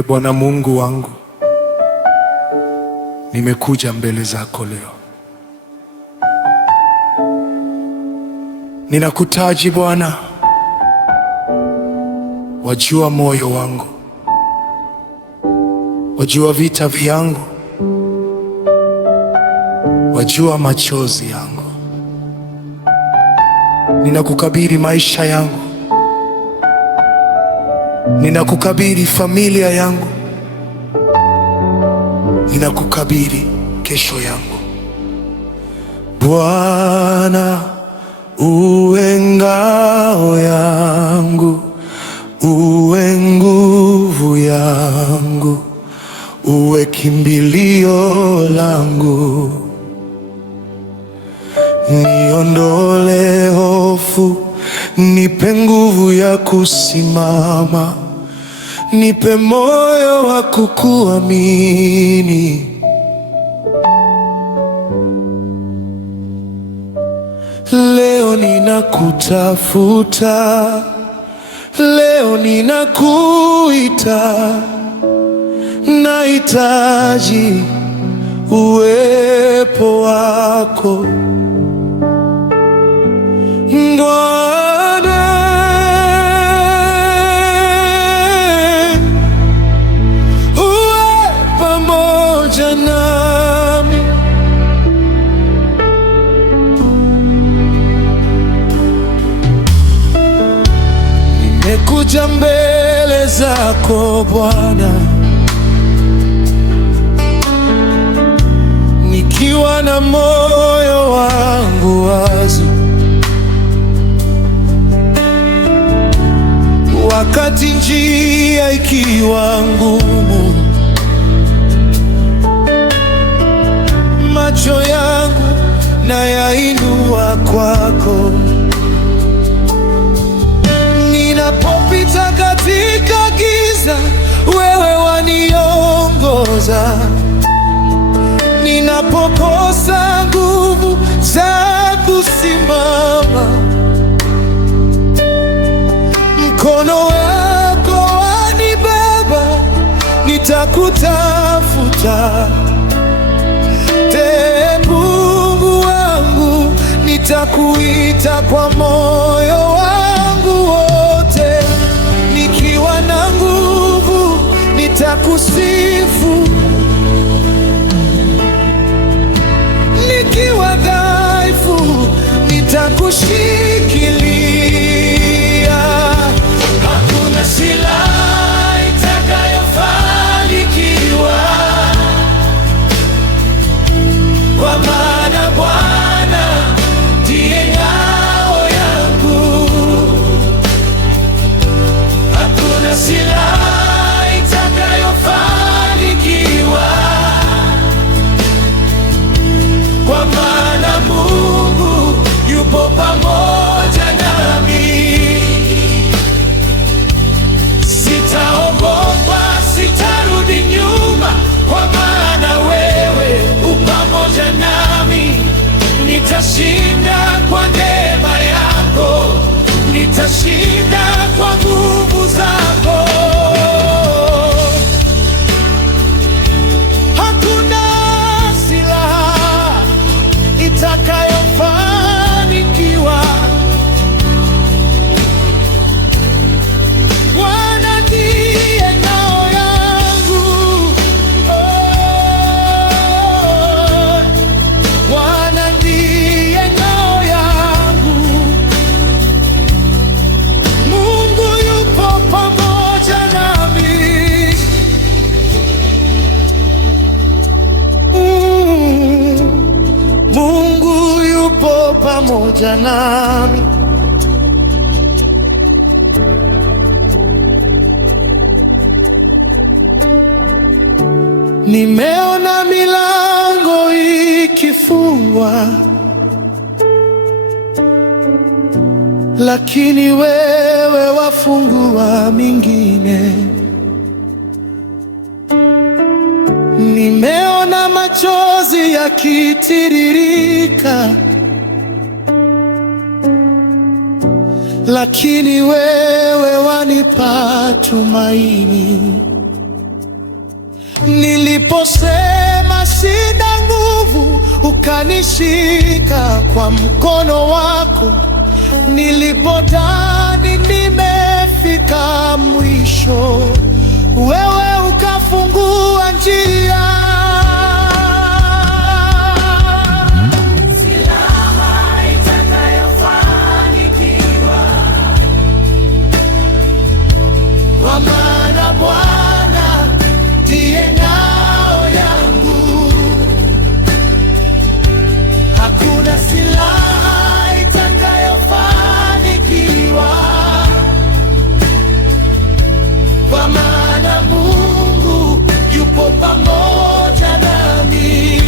Bwana Mungu wangu, nimekuja mbele zako leo. Ninakutaji Bwana, wajua moyo wangu, wajua vita vyangu, wajua machozi yangu. Ninakukabidhi maisha yangu, ninakukabidhi familia yangu, ninakukabidhi kesho yangu. Bwana, uwe ngao yangu, uwe nguvu yangu, uwe kimbilio langu. Niondole hofu, nipe nguvu ya kusimama, nipe moyo wa kukuamini. Leo ninakutafuta, leo ninakuita, nahitaji uwepo wako Bwana. Uwe pamoja nami, nimekuja mbele zako Bwana, nikiwa na moyo wangu wazi. Wakati njia ikiwa ngumu, macho yangu nayainua kwako. Ninapopita katika giza, wewe waniongoza. Ninapokosa nguvu za kusimama, mkono wako wanibeba. Nitakutafuta, Mungu wangu, nitakuita kwa moyo wangu wote. Nikiwa na nguvu nitakusifu, nikiwa dhaifu nitakushikilia. Hakuna silaha itakayofanikiwa, kwa maana Bwana ndiye ngao yangu. Hakuna silaha itakayofanikiwa, kwa maana Mungu yupo pamoja nami. Sitaogopa, sitarudi nyuma, kwa maana wewe upamoja nami. Nitashinda kwa neema yako, nitashinda kwa nguvu zako. Hakuna silaha itakayofanikiwa. Bwana ndiye ngao yangu, Bwana ndiye ngao yangu. Mungu yupo pamoja nami. Mungu yupo pamoja nami. Nimeona milango ikifungwa, lakini wewe wafungua mingine. Nimeona machozi yakitiririka, lakini wewe wanipa tumaini. Niliposema sina nguvu, ukanishika kwa mkono wako. Nilipodhani nimefika mwisho, wewe ukafungua njia. Silaha itakayofanikiwa, Kwa maana Bwana ndiye ngao yangu. Hakuna silaha itakayofanikiwa, kwa maana Mungu yupo pamoja nami.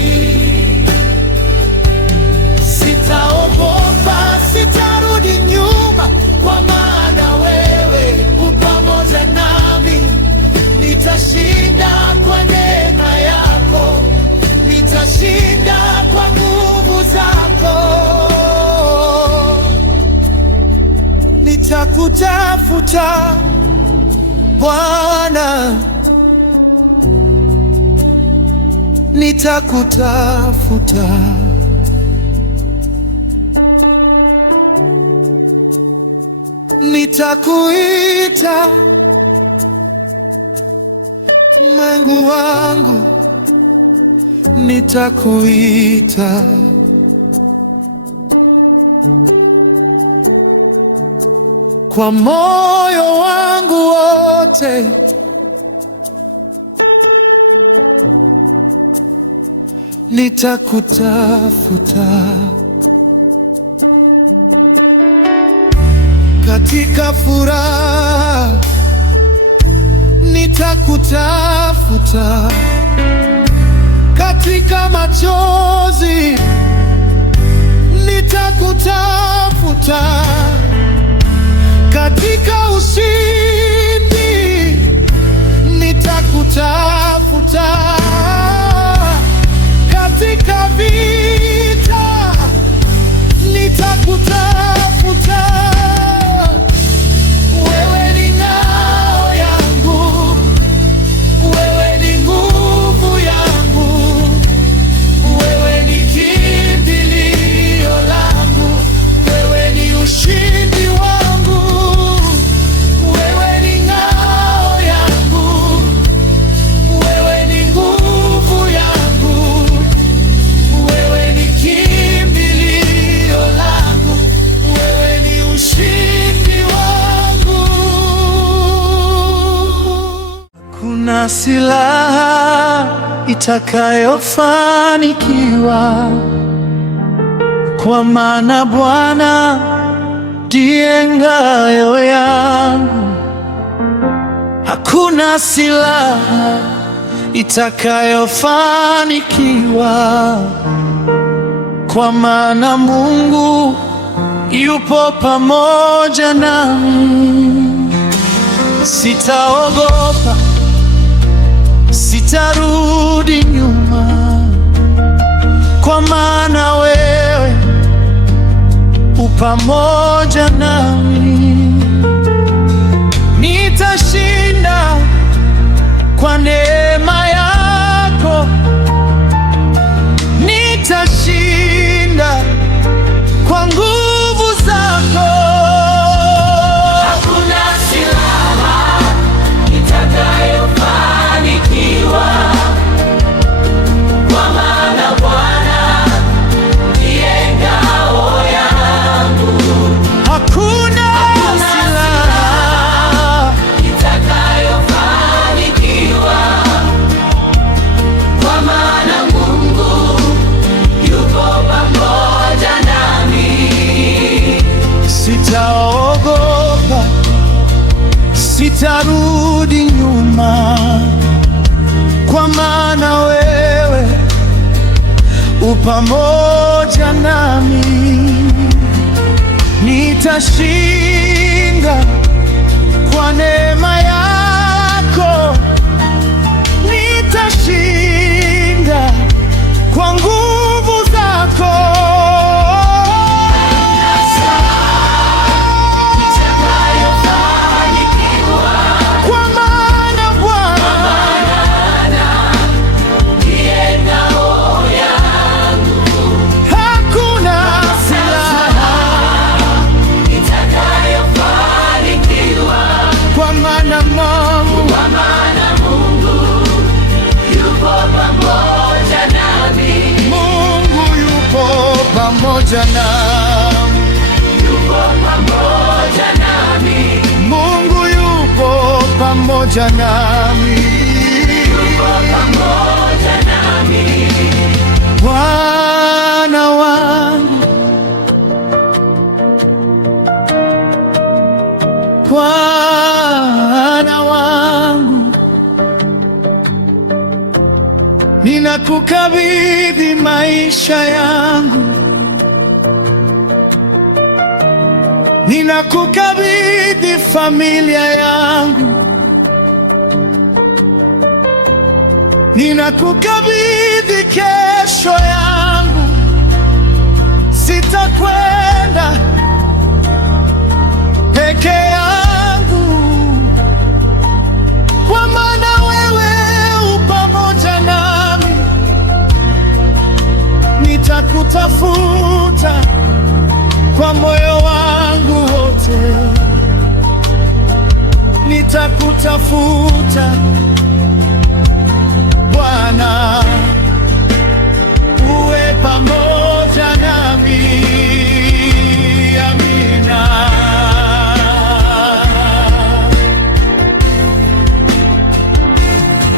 Sitaogopa, sitarudi nyuma, kwa maana wewe upo pamoja nami. Nitashinda kwa neema yako, nitashinda kwa nguvu zako. Nitakutafuta Bwana, nitakutafuta. Nitakuita Mungu wangu, nitakuita. Kwa moyo wangu wote, nitakutafuta. Katika furaha nitakutafuta, katika machozi nitakutafuta, katika ushindi nitakutafuta, katika vita nitakutafuta. Wewe ni ngao yangu, wewe ni nguvu yangu, wewe ni kimbilio langu, wewe ni ushindi wangu. Wewe ni ngao yangu, wewe ni nguvu yangu, wewe ni kimbilio langu, wewe ni ushindi wangu. Kuna silaha itakayofanikiwa, kwa maana Bwana ndiye ngao yangu. Hakuna silaha itakayofanikiwa, kwa maana Mungu yupo pamoja nami. Sitaogopa, sitarudi nyuma, kwa maana wewe upo pamoja nami. Nitashinda kwa neema yako, nitashinda kwa nguvu zako. hakuna silaha itakayofanikiwa, kwa maana Bwana ndiye ngao yangu. Hakuna silaha itakayofanikiwa, kwa maana Mungu yupo pamoja nami. Sitaogopa, sitarudi nyuma, kwa maana wewe upo pamoja nami. Nitashinda kwa neema yako, nitashinda kwa nguvu zako. Kwa maana Bwana pamoja nami, yupo pamoja nami, Mungu yupo pamoja nami, yupo pamoja nami. Bwana wangu, Bwana wangu, ninakukabidhi maisha yangu, ninakukabidhi familia yangu, ninakukabidhi kesho yangu. Sitakwenda peke yangu, kwa maana wewe u pamoja nami. Nitakutafuta kwa moyo wangu wote, nitakutafuta Bwana, uwe pamoja nami. Amina.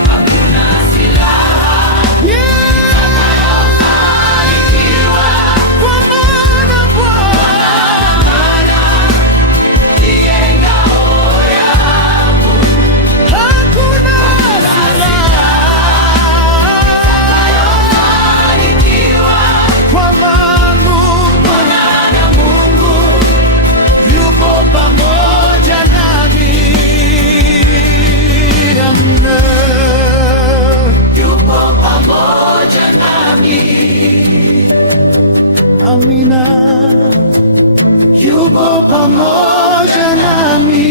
Hakuna silaha itakayofanikiwa, Kwa maana Bwana ndiye ngao yangu. hakuna silaha, Itakayofanikiwa, kwa maana Mungu yupo pamoja nami. Amina. yupo pamoja nami, Amina, yupo pamoja nami.